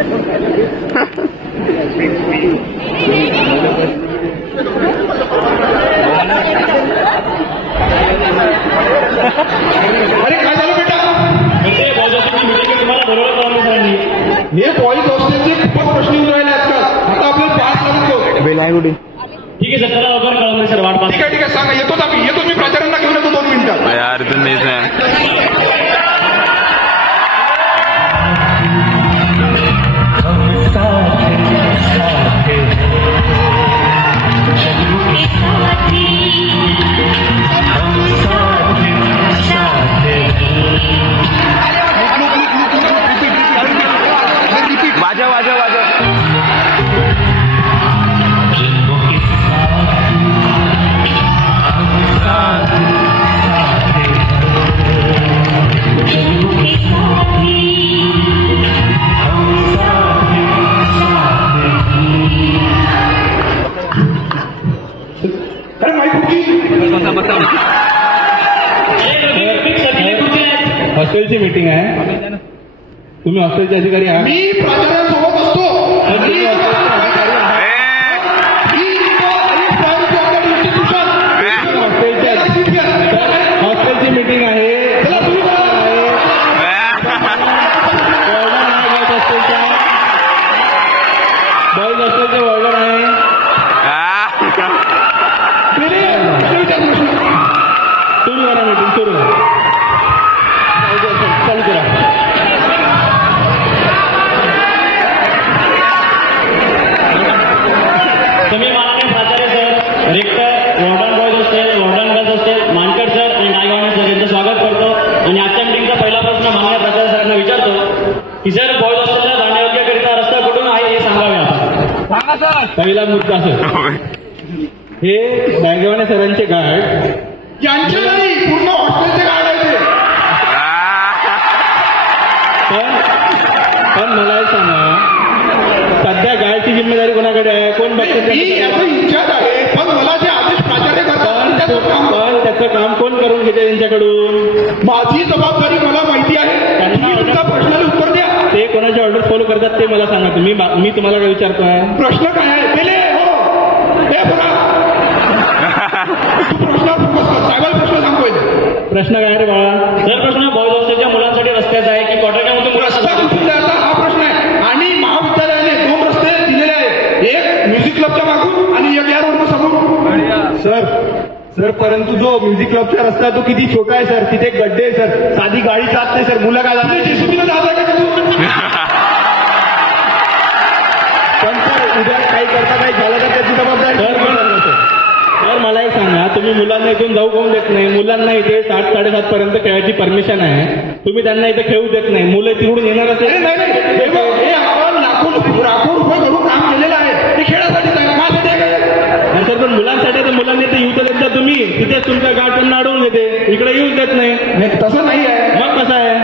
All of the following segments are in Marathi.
अरे काय झालं बेटा? तुम्हाला बरोबर सरांनी हे बॉईज हॉस्टेलचे खूपच प्रश्न येऊन राहिले आजकाल. आता आपल्याला पास लागतो. बेलायगुडी ठीक आहे सर, त्याला वगैरे कळवलं सर, वाट पाहतो. ठीक आहे सांगा. येतोच आम्ही. येतो मी प्राचार्यांना घेऊन येतो 2 मिनिटात. यार इथून नाहीच आहे. वाजव वाजव वाजव. अरे माहिती हॉस्टेलची मीटिंग आहे. तुम्ही हॉस्टेलचे अधिकारी आहात. मी प्राचार्यांसोबत असतो. हॉस्टेलची मीटिंग आहे. बॉईज हॉस्टेलचे वॉर्डन आहे. सुरू करा मीटिंग, सुरू चालू करा. तुम्ही माननीय प्राचार्य sir, rector, warden boys hostel, warden girls hostel, Mankar sir आणि नायगावणे सर यांचं स्वागत करतो. आणि आजच्या मीटिंगचा पहिला प्रश्न माननीय प्राचार्य सरांना विचारतो की सर, बॉयज हॉस्टेलला जाण्यायोग्यकरिता रस्ता कुठून आहे हे सांगावे. आता पहिला मुद्दा सर, हे नायगावणे सरांचे गार्ड यांचे नाही, पूर्ण हॉस्टेलचे गार्ड आहे ते. पण मला एक सांगा, सध्या गार्डची जिम्मेदारी कोणाकडे आहे? कोण बघते? मी याचं इन्चार्ज आहे, पण मला जे आदेश प्राचार्य करतात पण त्याचं काम कोण करून घेते त्यांच्याकडून? माझी जबाबदारी मला माहिती आहे. तुम्ही तुमच्या प्रश्नाला उत्तर द्या. ते कोणाचे ऑर्डर फॉलो करतात ते मला सांगा. मी तुम्हाला काय विचारतोय? प्रश्न काय आहे? पहिले हो हे बघा, तू प्रश्नावर फोकस कर. साहेबाला प्रश्न सांगतोय. प्रश्न काय रे बाळा? सर, प्रश्न बॉयज हॉस्टेलच्या मुलांसाठी रस्त्याचा आहे की क्वार्टरमध्ये रस्ता कुठून द्यायचा हा प्रश्न आहे. आणि महाविद्यालयाने 2 रस्ते दिलेले आहेत, एक म्युझिक क्लबच्या मागून आणि एक या रोडनं समोर. सर परंतु जो म्युझिक क्लबचा रस्ता आहे तो किती छोटा आहे सर. तिथे गड्डे आहे सर. साधी गाडी जात नाही सर. मुलं काय जात जेसीबीला जात आहे का तू? पण सर उद्या काही करता काही झालं तर त्याची जबाबदारी सर. मला एक सांगा, तुम्ही मुलांना इथून जाऊ कोण देत नाही? मुलांना इथे 7-7:30 पर्यंत खेळायची परमिशन आहे. तुम्ही त्यांना इथे खेळू देत नाही. मुलं तिकडून येणार असेल. हे आपण लाखो रुपये करून काम केलेलं आहे. ते खेळासाठीच आहे, माझ्यासाठी आहे. सर पण मुलांसाठी तर मुलांनी ते येऊ तर देता तुम्ही. तिथेच तुमच्या गाठ त्यांना अडवून देते. इकडे येऊच देत नाही. तसं नाही आहे. मग कसं आहे?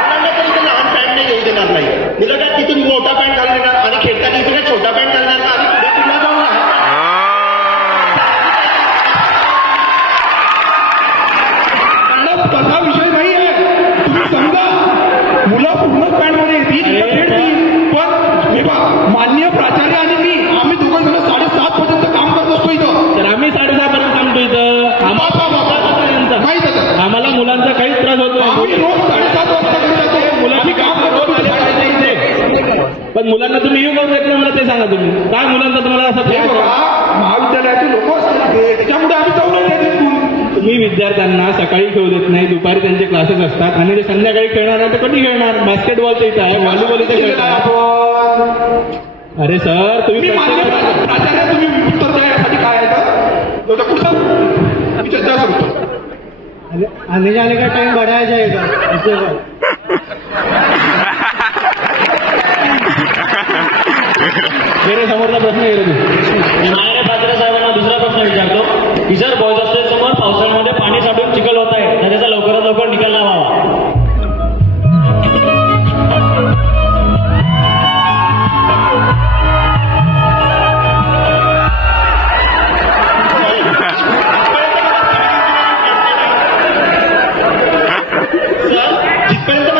मुलांना तरी इथे लहान पॅन्ट नाही येऊ देणार नाही. मुलं काय तिथून मोठा पॅन्ट घालून येणार आणि खेळताना इथे काय छोटा पॅन्ट घालणार ना. आणि पुढे तुला जाऊन तसा विषय नाही आहे. तुम्ही समजा मुलं पूर्ण पॅन्ट मध्ये येतील, पण मान्य प्राचार्य आणि मी आम्ही दोघं जण 7:30 पर्यंत काम करत असतो इथं. तर आम्ही 6:30 पर्यंत थांबतो इथं. आम्हाला मुलांचा काहीच त्रास होत आम्ही रोज 7:30 वाजता घरी जातो. मुलांची काम करतो इथे. पण मुलांना तुम्ही येऊ करू देत नाही मला ते सांगा. तुम्ही काय मुलांचा तुम्हाला असं महाविद्यालयाचे लोक असतात त्याच्यामुळे आम्ही जाऊ नाही. तुम्ही विद्यार्थ्यांना सकाळी खेळू देत नाही, दुपारी त्यांचे क्लासेस असतात आणि ते संध्याकाळी खेळणार आहे तर कधी खेळणार? बास्केटबॉलचं इथं आहे, व्हॉलीबॉल इथे खेळतात. अरे सर तुम्ही प्राचार्य तुम्ही उत्तर द्यायसाठी काय आहे तर कुठं मी चर्चा करतो. आने जाने का टाइम बढ़ाया जाएगा. मेरे समोरचा प्रश्न आहे. माननीय प्राचार्य साहेबांना दुसरा प्रश्न विचारतो की सर, बॉयज हॉस्टेल समोर पावसाळ्यामध्ये पाणी साठून चिखल होत आहे, तर त्याचा लवकरात लवकर निकाल लावावा. जिथपर्यंत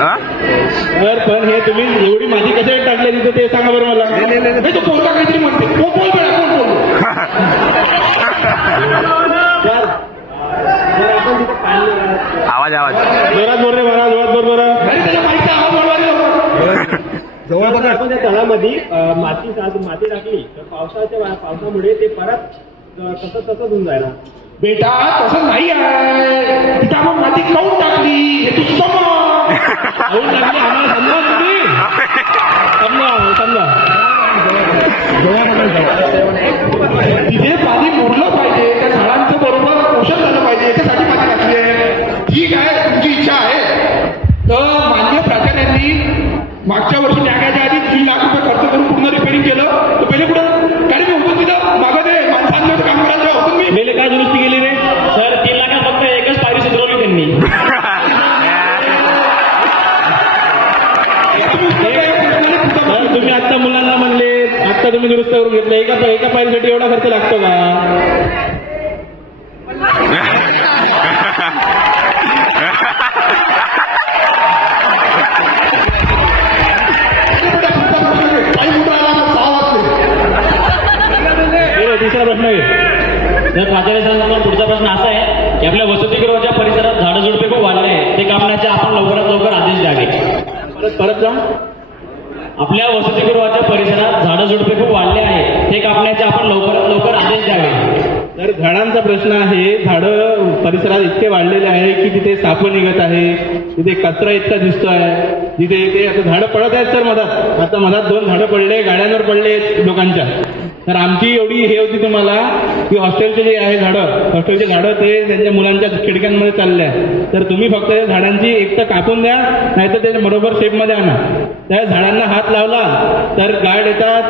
हा? सर पण हे तुम्ही एवढी माती कशासाठी टाकली तिथे ते सांगा बरं मला. नाही तो पोरगा काहीतरी म्हणते बोल बेटा बोल. आवाज आवाज जोरात बोल रे मला, जोरात बोल बरं. अरे त्याच्या माईचा आवाज वाढवा रे. आपण त्या तळामध्ये माती टाकली तर पावसामुळे ते परत तसंच होऊन जायला. बेटा तसं नाही आहे. तिथं आपण माती काऊन टाकली हे तू समज. काऊन टाकली आम्हाला समजा तुम्ही. समजा तिथे पाणी मुरलं पाहिजे, त्या झाडांचं बरोबर पोषण झालं पाहिजे, याच्यासाठी माती टाकली आहे. ठीक आहे तुमची इच्छा आहे. तर माननीय प्राचार्यांनी मागच्या वर्षी टाकायच्या आधी 3 लाख रुपये खर्च करून पूर्ण रिपेअरिंग केलं. तर पहिले कुठं काय मी होतो तिथं मागं ते माणसांनी काम करायला होतो मी. मेले काय दुरुस्ती केली रे. सर 3 लाखात फक्त एकच पायरी सुधारवली त्यांनी. सर तुम्ही आता मुलांना म्हणले, आता तुम्ही दुरुस्त करून घेतलं. एका पायरीसाठी एवढा खर्च लागतो का. दुसरा प्रश्न आहे. तर प्राचार्य सरांचा पुढचा प्रश्न असा आहे की आपल्या वसतिगृहाच्या परिसरात झाडं झुडपे खूप वाढले आहे, ते कापण्याचे आपण लवकरात लवकर आदेश द्यावे. परत जा. आपल्या वसतिगृहाच्या परिसरात झाडं झुडपे खूप वाढले आहे, ते कापण्याचे आपण लवकरात लवकर आदेश द्यावे. तर झाडांचा प्रश्न आहे. झाडं परिसरात इतके वाढलेले आहे की तिथे साप निघत आहे, तिथे कचरा इतका दिसतोय, तिथे ते आता झाडं पडत आहेत सर मधात. आता मधात 2 झाडं पडले, गाड्यांवर पडले लोकांच्या. तर आमची एवढी हे होती तुम्हाला की हॉस्टेलचे जे आहे हॉस्टेलचे झाडं ते त्यांच्या मुलांच्या खिडक्यांमध्ये चालले आहे. तर तुम्ही फक्त त्या झाडांची एक तर कापून द्या, नाहीतर त्याच्या बरोबर शेपमध्ये आणा. त्या झाडांना हात लावला तर गार्ड येतात,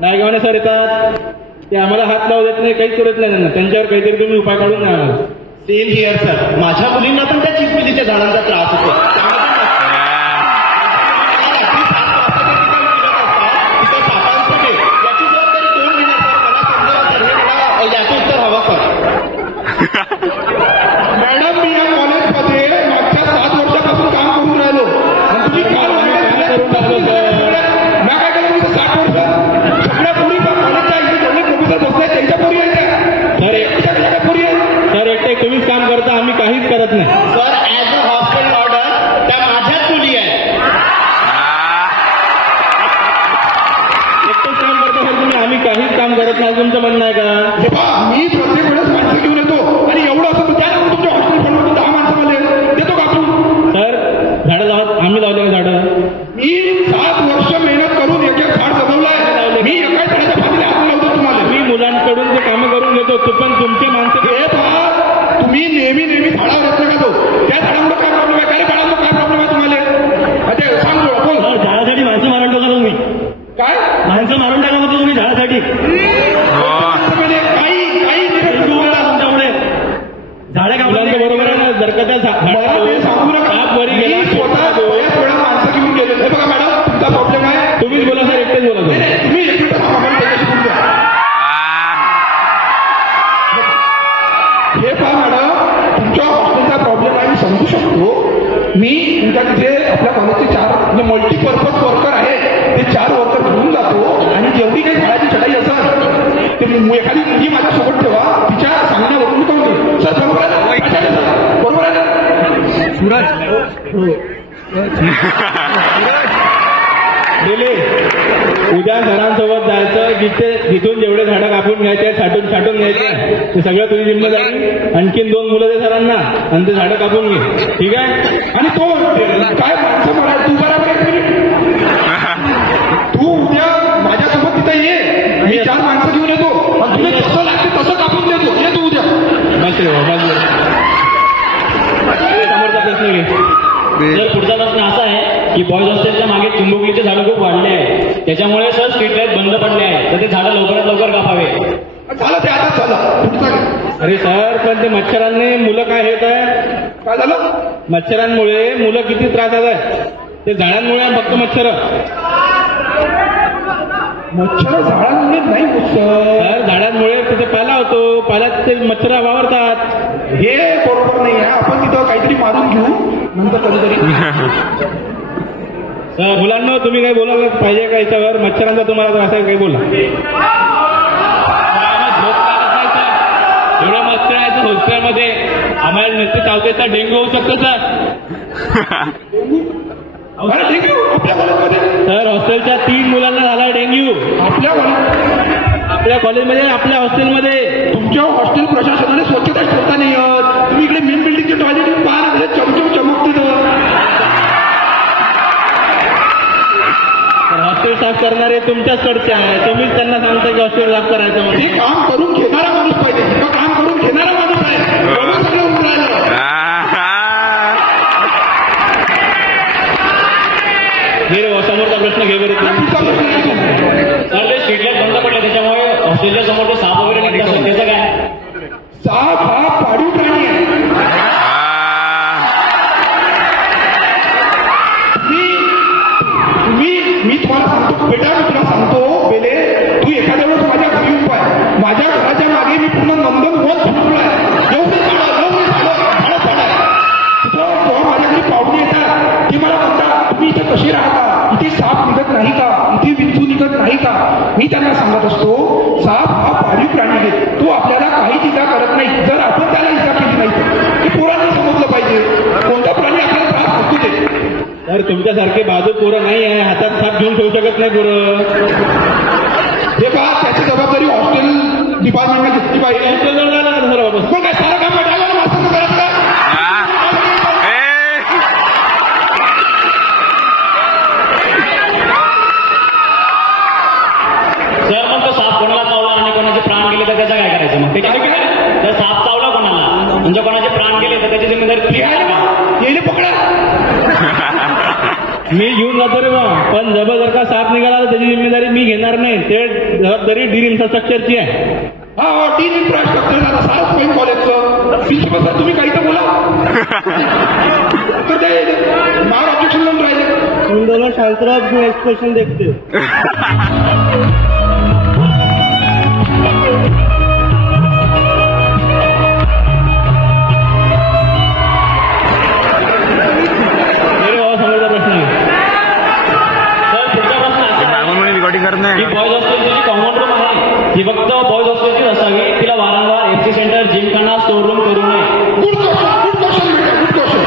नायगावणे सर येतात, ते आम्हाला हात लावू देत नाही, काहीच करत नाही त्यांना. त्यांच्यावर काहीतरी तुम्ही उपाय काढून द्या आम्हाला. Same here sir. माझ्या मुलींना पण त्या चिचमिलीच्या झाडांचा त्रास होतो. याचं उत्तर हवं सर. मॅडम मी या कॉलेजमध्ये मागच्या 7 वर्षापासून काम करून राहिलो आणि तुम्ही काय काय केलं मी 60 वर्ष सगळ्या पोरी कॉलेजच्या इथे जेवढे प्रोफेसर बसले त्यांच्या पोरी आहेत त्या पोरी आहेत. सर एकटे तुम्हीच काम करता, आम्ही काहीच करत नाही. Sir as a hostel order त्या माझ्याच मुली आहेत. एकटेच काम करता सर तुम्ही, आम्ही काहीच काम करत नाही. तुमचं म्हणणं आहे का. मी प्रत्येक वेळेस माणसं घेऊन येतो आणि एवढं असं त्या तुमच्या हॉस्टेल फंडमधून 10 माणसं मध्ये देतो का आपण. सर झाडं लावत आम्ही लावले का झाडं. मी 7 वर्ष मेहनत करून एक झाड जगवलंय. मी एका झाडाच्या पाठीला हात लावतो तुम्हाला. मी मुलांकडून ते कामं करून घेतो. पण तुमची माणसं हे पहा तुम्ही नेहमी झाडावर येत नका तो. त्या झाडामुळे काय प्रॉब्लेम आहे. काय बाळांना काय प्रॉब्लेम आहे तुम्हाला ते सांगतो बोल. झाडासाठी माणसं मारून टाका तुम्ही. काय माणसं मारून टाका म्हणजे तुम्ही झाडासाठी. तुमच्यामुळे झाडे मुलांचं बरोबर आहे ना. जर का त्या सांगू नका. साप वरी गेला, स्वतः बऱ्याच वेळा माणसं घेऊन गेले. हे बघा मॅडम तुमचा प्रॉब्लेम आहे. तुम्हीच बोला सर, एकटेच बोला सर. तुम्ही एक मिनिट थांबा, मला त्याच्याशी बोलू द्या. हे पहा मॅडम तुमच्या हॉस्टेलचा प्रॉब्लेम आहे, मी समजू शकतो. मी तुमच्या तिथे आपल्या कॉलेजचे 4 जे मल्टीपर्पज वर्कर आहे ते 4 वर्कर घेऊन जातो आणि जेवढी काही झाडाची छटाई असेल ते एखादी मुलगी माझ्यासोबत ठेवा, तिच्या सांगण्यावरून मी करून देईन. सर बरोबर आहे ना. बरोबर आहे ना सूरज. गेले उद्या सरांसोबत जायचं, जिथून जेवढे झाडं कापून घ्यायचे छाटून घ्यायचे ते सगळं तुझी जिम्मेदारी. आणखीन 2 मुलं दे सरांना आणि ते झाडं कापून घे. ठीक आहे. आणि तो काय माणसं म्हणा तू बरोबर तू उद्या माझ्यासोबत तिथं ये. मी 4 माणसं घेऊन येतो आणि तुला जसं लागते तसं कापून देतो. ये तू उद्या. बस रे बाबा. समोरचा प्रश्न घे. सर पुढचा प्रश्न असा आहे की बॉयज हॉस्टेलच्या मागे चिंबुकलीचे झाडं खूप वाढले आहे, त्याच्यामुळे सर स्ट्रीट लाईट बंद पडले आहे, तर ते झाडं लवकरात लवकर कापावे. झालं ते आता झालं. पुढचा अरे सर पण ते मच्छरांनी मुलं काय होत आहे. काय झालं. मच्छरांमुळे मुलं किती त्रासात आहे. ते झाडांमुळे फक्त मच्छर झाडांमुळे नाही होत सर. झाडांमुळे तिथे पाला होतो, पाल्यात ते मच्छर वावरतात. हे बरोबर नाही आहे. आपण तिथं काहीतरी मारून घेऊ नंतर कधीतरी. सर मुलांना तुम्ही काही बोलायला पाहिजे का याच्यावर? मच्छरांचा तुम्हाला त्रास आहे काही बोला. एवढं मच्छर आहे तर हॉस्टेलमध्ये आम्हाला नसते चावते तर डेंग्यू होऊ शकतो सर. अरे डेंग्यू आपल्या कॉलेजमध्ये? सर हॉस्टेलच्या 3 मुलांना झाला डेंग्यू. आपल्या कॉलेजमध्ये आपल्या हॉस्टेलमध्ये. तुमच्या हॉस्टेल प्रशासनाने स्वच्छता ठेवता नाही येत. तुम्ही इकडे मेन बिल्डिंगचे टॉयलेट पाहा चमचम चमकते. हॉस्टेल साफ करणारे तुमच्याचकडचे आहे. तुम्हीच त्यांना सांगता की हॉस्टेल साफ करायचं म्हणून. ते काम करून घेणारा माणूस पाहिजे. तो काम करून घेणारा माणूस आहे. सगळं उभं राहिलं. समोरचा प्रश्न घे बरं. सर ते स्ट्रीटलाईट बंद पडले त्याच्यामुळे हॉस्टेलच्या समोर ते साप वगैरे निघतात त्याचं काय? साप हा पाळीव प्राणी आहे. मी तुम्हाला सांगतो बेटा, मी तुला सांगतो बेले, तू एखाद्या वेळेस माझ्या घरी उभा आहे. माझ्या घराच्या मागे मी पूर्ण नंदन वन सुटलाय. एवढी झाडं पडाय. जेव्हा माझ्या घरी पाहुणे येतात ते मला म्हणतात तुम्ही इथे कशी राहता, इथे साप निघत नाही का, इथे विंचू निघत नाही का? मी त्यांना सांगत असतो साप हा पाळीव प्राणी आहे. तो आपल्याला काहीच इजा करत नाही. जर आपण त्याला इजा केली नाही तर हे पोरांनी समजलं पाहिजे. कोणता प्राणी आपल्याला त्रास होतो ते. तर तुमच्यासारखे बाजू पोरं नाही आहे. हातात साप घेऊन ठेवू शकत नाही पोरं. हे पहा त्याची जबाबदारी हॉस्टेल डिपार्टमेंटने घेतली पाहिजे. पण काय सारं काम वाटायला मास्तर करत का? सर मग तो साप कोणाला चावला आणि कोणाचे प्राण गेले तर त्याचं काय करायचं? मग जर साप चावला कोणाला म्हणजे कोणाचे प्राण गेले तर त्याची जिम्मेदारी येणे पकडा. मी घेऊन जातो रे बा, पण जर का साप निघाला तर त्याची जिम्मेदारी मी घेणार नाही. ते जबाबदारी डीन इन्फ्रास्ट्रक्चरची आहे. हा डीन इन्फ्रास्ट्रक्चर सारच पेन कॉलेजचं प्रिन्सिपल सर तुम्ही काही तर बोला. तर ते मार ऑब्जेक्शन लावून राहिले. तुम दोनों शांतराव अपने एक्सप्रेशन देखते हो. ही बॉयज हॉस्टेलची जी कॉमन रूम आहे ती फक्त बॉयज हॉस्टेलचीच असावी. तिला वारंवार FC centre, Gymkhana, store room करू नये. गुड क्वेश्चन बेटा, गुड क्वेश्चन.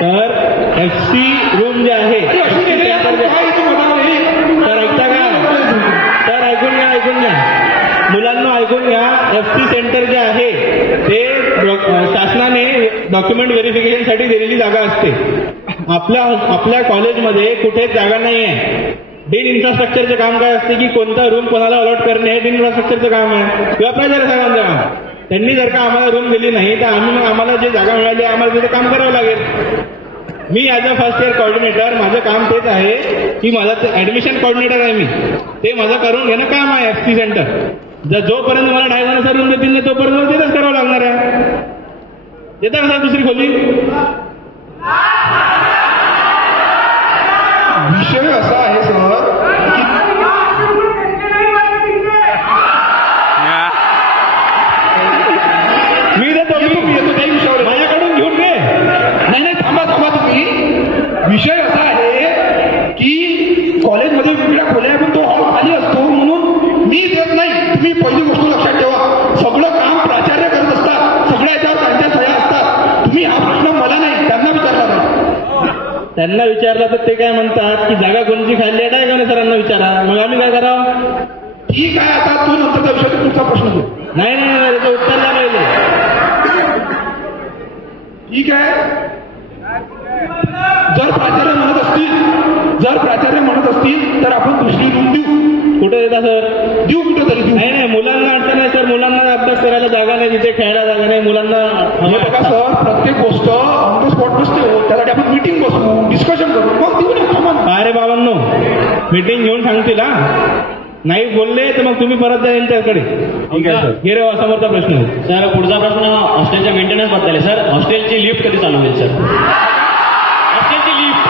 तर एफसी रूम जे आहे तर ऐकता का? तर ऐकून घ्या मुलांना, ऐकून घ्या. एफसी सेंटर जे आहे ते शासनाने डॉक्युमेंट व्हेरिफिकेशनसाठी दिलेली जागा असते. आपल्या कॉलेजमध्ये कुठेच जागा नाही आहे. डीन इन्फ्रास्ट्रक्चरचं काम काय असते की कोणता रूम कोणाला अलॉट करणे हे डीन इन्फ्रास्ट्रक्चरचं काम आहे किंवा प्राचार्य साहेबांचं काम. त्यांनी जर का आम्हाला रूम दिली नाही तर आम्हाला जे जागा मिळाली आम्हाला तिथे काम करावं लागेल. मी as a first year coordinator माझं काम तेच आहे की माझं ऍडमिशन कॉर्डिनेटर आहे मी. ते माझं करून घेणं काम आहे एफसी सेंटर. जोपर्यंत मला डायव्हर्सर रूम देतील नाही तोपर्यंत मला तेच करावं लागणार आहे. देता का दुसरी खोली? विषय असा आहे सर मी देतो काही विषयावर माझ्याकडून घेऊन घे. नाही थांबा तुम्ही. विषय असा आहे की कॉलेजमध्ये वेगवेगळ्या खोल्या पण तो हॉल खाली असतो म्हणून मी देत नाही. तुम्ही पहिली गोष्ट लक्षात ठेवा, सगळं काम प्राचार्य करत असतात. सगळ्या याच्यावर त्यांच्या सह्या असतात. तुम्ही हा प्रश्न मला नाही त्यांना विचारला नाही. त्यांना विचारला तर ते काय म्हणतात की जागा कोणची खाल्ली आहे का सरांना विचारा. मग आम्ही काय करावं? ठीक आहे, आता तो नंतरचा विषय तुमचा प्रश्न घेऊ. नाही त्याचं उत्तर द्या पहिले. ठीक आहे. जर प्राचार्य म्हणत असतील तर आपण दुसरी रूम देऊ. कुठे देता सर? देऊ कुठं तरी देऊ. नाही मुलांना अडचण आहे सर. मुलांना अभ्यास करायला जागा नाही, तिथे खेळायला जागा नाही. मुलांना हे बघा सर, प्रत्येक गोष्ट ऑन द स्पॉट नसते हो. त्यासाठी आपण मीटिंग बसू, डिस्कशन करू, मग देऊ ना. थांबा अरे बाबांनो, मीटिंग घेऊन सांगतील हा. नाही बोलले तर मग तुम्ही परत द्या यांच्याकडे. ठीक आहे सर. हे रे समोरचा प्रश्न. सर पुढचा प्रश्न हॉस्टेलच्या मेंटेनन्स बद्दल आहे. सर हॉस्टेलची लिफ्ट कधी चालू होईल? सर हॉस्टेलची लिफ्ट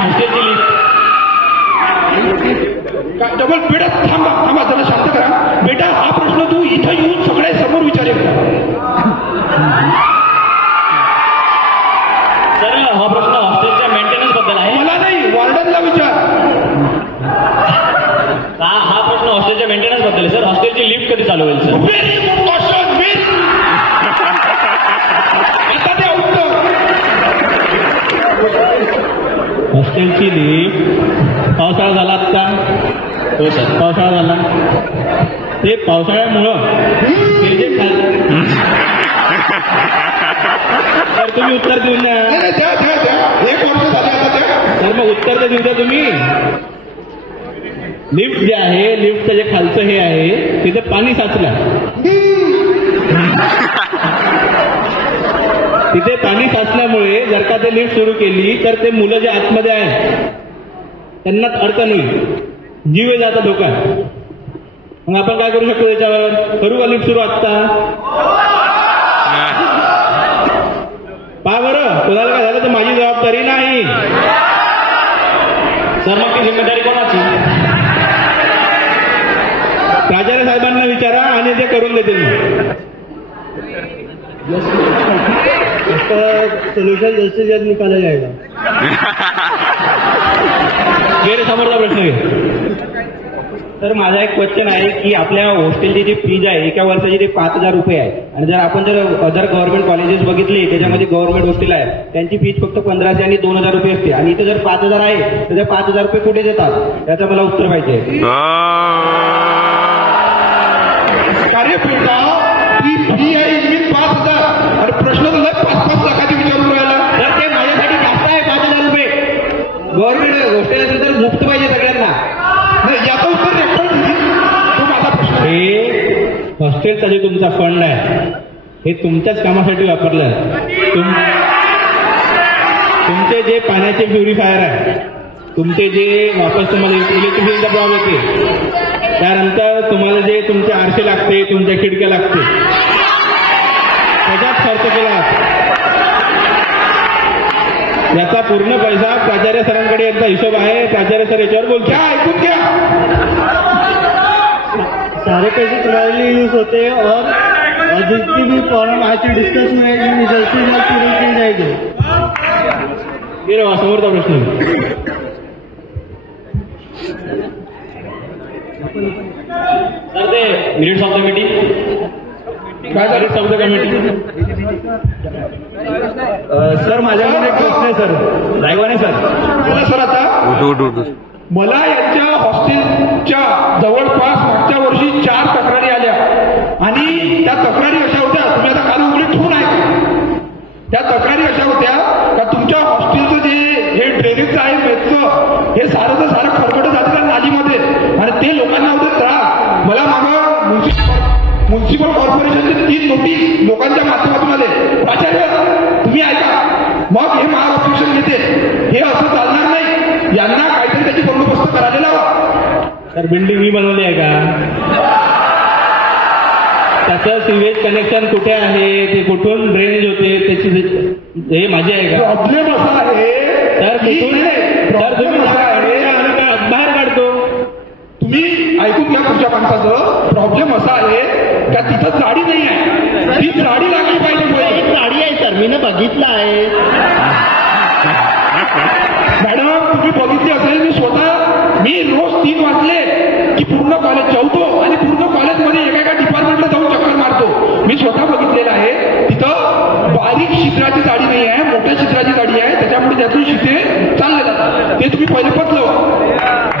हॉस्टेलची लिफ्ट डबल बेटा थांबा जरा शांत करा. बेटा हा प्रश्न तू इथं येऊन सगळ्या समोर विचारेल. सर हॉस्टेलची लिफ्ट कधी चालू होईल sir? Very good question, very आता ते उत्तर. हॉस्टेलची लिफ्ट पावसाळा झाला आता. हो सर. पावसाळा झाला ते पावसाळ्यामुळं ते जे तर तुम्ही उत्तर देऊन द्या. नाही, द्या द्या द्या, 1 वर्ष झाले आता द्या. तर मग उत्तर तर देऊ द्या तुम्ही. लिफ्ट जे आहे, लिफ्टचं जे खालचं हे आहे तिथे पाणी साचलं. तिथे पाणी साचल्यामुळे जर का ते लिफ्ट सुरू केली तर ते मुलं जे आतमध्ये आहेत त्यांना अडचण होईल, जीव जायचा धोका. मग आपण काय करू शकतो त्याच्यावर? करू का लिफ्ट सुरू आत्ता? पहा बरं, कोणाला काय झालं तर माझी जबाबदारी नाही. सर मग ती जिम्मेदारी कोणाची? प्राचार्य साहेबांना विचारा आणि ते करून देतील. सोल्युशन जल्द जल्द निकाला जाएगा. गेले समोरचा प्रश्न घे. तर माझा एक क्वेश्चन आहे की आपल्या हॉस्टेलची जी फीज आहे एका वर्षाची ते 5,000 रुपये आहे आणि जर आपण जर अदर गव्हर्नमेंट कॉलेजेस बघितले त्याच्यामध्ये गव्हर्नमेंट हॉस्टेल आहे त्यांची फीज फक्त 1,500 आणि 2,000 रुपये असते आणि इथे जर 5,000 आहे तर त्या 5,000 रुपये कुठे देतात त्याचं मला उत्तर पाहिजे. कार्य बेटा ती फी आहे इतकी 5,000 आणि प्रश्न तुला 5-5 लाखाची विचारून राहिला. तर ते माझ्यासाठी जास्त आहे 5,000 रुपये. गव्हर्नमेंट हॉस्टेल असेल तर मुक्त पाहिजे सगळ्यांना. नाही, याचं उत्तर रेकॉर्ड दिली. तो माझा प्रश्न. हे हॉस्टेलचा जो तुमचा फंड आहे हे तुमच्याच कामासाठी वापरलं आहे. तुमचे जे पाण्याचे प्युरिफायर आहे, तुमचे जे वापस तुम्हाला इलेक्ट्रिसिटीचा प्रॉब्लेम येते, त्यानंतर तुम्हाला जे तुमचे आरसे लागते, तुमच्या खिडक्या लागते, त्याच्यात खर्च केला. याचा पूर्ण पैसा प्राचार्य सरांकडे यांचा हिशोब आहे. प्राचार्य सर याच्यावर बोलतो. क्या ऐकून घ्या. सारे पैसे तुम्हारे लिए यूज होते हैं और जितनी भी प्रॉब्लम आज से डिस्कस हुए जल्द से जल्द पूरी की जाएगी. ये रहा समोरचा प्रश्न. सर ते मिनिट्स ऑफ द मीटिंग काय झालं? शब्द कमिटी. सर माझ्याकडे एक प्रश्न आहे सर. रायवाने सर. बोला सर. आता मला यांच्या हॉस्टेलच्या जवळपास मागच्या वर्षी 4 तक्रारी आल्या आणि त्या तक्रारी अशा होत्या, तुम्ही आता काल उघडी ठेवून आहे. त्या तक्रारी अशा होत्या का तुमच्या हॉस्टेलचं जे हे ड्रेनेजचं आहे मेसचं हे सारं खरकटं जातं नालीमध्ये आणि ते लोकांना होते त्रास. मला मागं म्युन्सिपल कॉर्पोरेशनचे 3 नोटीस लोकांच्या माध्यमातून आले. प्राचार्य तुम्ही ऐका, मग हे महाऑब्जेक्शन घेते. हे असं चालणार नाही, यांना काहीतरी त्याची बंदोबस्त करायला लावा. तर बिल्डिंग मी बनवली आहे का? त्याचं सिवेज कनेक्शन कुठे आहे, ते कुठून ड्रेनेज होते त्याची हे माझी आहे का? प्रॉब्लेम असा आहे तर कुठून तर तुम्ही बाहेर काढतो. तुम्ही ऐकून घ्या तुमच्या माणसाचं. प्रॉब्लेम असा आहे का तिथं जाडी नाही आहे, ती जाडी लागली पाहिजे. गाडी आहे सर, मी बघितलं आहे. मॅडम तुम्ही बघितली असेल, मी रोज 3 वाजले की पूर्ण कॉलेज जाऊतो आणि पूर्ण कॉलेजमध्ये एका डिपार्टमेंटला जाऊन चक्कर मारतो. मी स्वतः बघितलेलं आहे. तिथं बारीक छिद्राची जाडी नाही आहे, मोठ्या छिद्राची जाडी आहे, त्याच्यामुळे त्यातून शिते चालले जातात. ते तुम्ही पहिले बदलवा.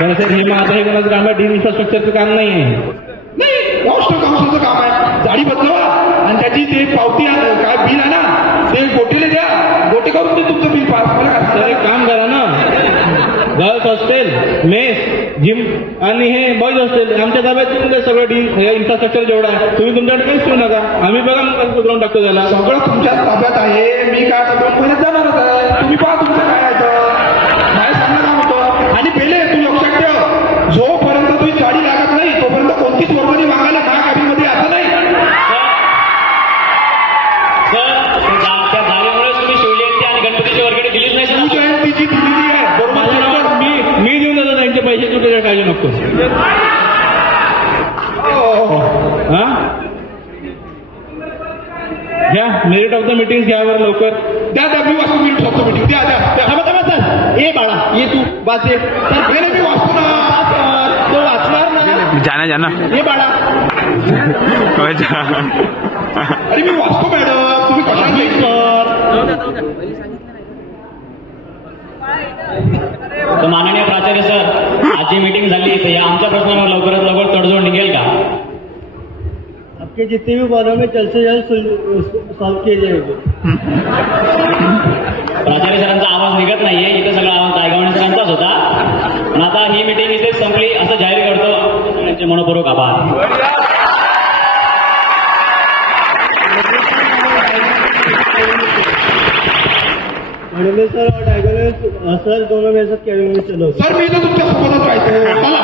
बरं सर, हे मग आता हे कोणाचं काम आहे? इन्फ्रास्ट्रक्चरचं काम नाही आहे. नाही, हॉस्टेल काउन्सिलचं काम आहे. जाडी बदलवा आणि त्याची ते पावती काय बिल आहे ना ते गोटेले द्या. गोटे करून ते तुमचं बिल पास. मला सर एक काम करा ना, गर्ल्स हॉस्टेल, मेस, जिम आणि हे बॉईज हॉस्टेल आमच्या ताब्यात देऊन सगळं इन्फ्रास्ट्रक्चर जेवढं आहे. तुम्ही तुमच्याकडे काहीच ठेवू नका, आम्ही बघा मग करून टाकतो त्याला. सगळं तुमच्याच ताब्यात आहे. मी काय आता 2 महिन्यात जाणारच आहे. तुम्ही पहा तुमचं काय आहे तर काय सांगणार होतं. आणि पहिले तू लक्षात ठेव, जोपर्यंत तुझी जाडी लागत नाही तोपर्यंत कोणतीच वर्गणी मागायला काय गाडीमध्ये असं नाही. त्या जागेमुळे तुम्ही शिवजयंती आणि गणपतीची वर्गणी दिलीच नाही सर. शिवजयंतीची दिलेली आहे बरोबर. मी देऊन देतो त्यांचे पैसे, तू त्याच्या काळजी नको. हा घ्या, मेरिट ऑफ द मीटिंग घ्या बरं लवकर. द्या मी वाचतो. मिनिट ठेवतो मीटिंग. द्या सर, ये बाळा ये तू वाचे. सर मी वाचतो ना. तो वाचणार ना. जाना जाना हे बाळा हो जा. अरे मी वाचतो मॅडम, तुम्ही कशा सर. तर माननीय प्राचार्य सर, आज जी मीटिंग झाली तर या आमच्या प्रश्नावर लवकरात लवकर तडजोड निघेल का? आपके जितने भी प्रॉब्लम है जल्द से जल्द सॉल्व किए जाएंगे. प्राचार्य सरांचा आवाज निघत नाहीये, इथे सगळा आवाज नायगावणे सरांचाच होता. पण आता ही मीटिंग इथेच संपली असं जाहीर करतो. सगळ्यांचे मनपूर्वक आभार. सर और डायगोनल सर दोनों मेरे साथ कैबिनेट में चलो. सर मी तर तुमच्या सोबतच राहतो. चला.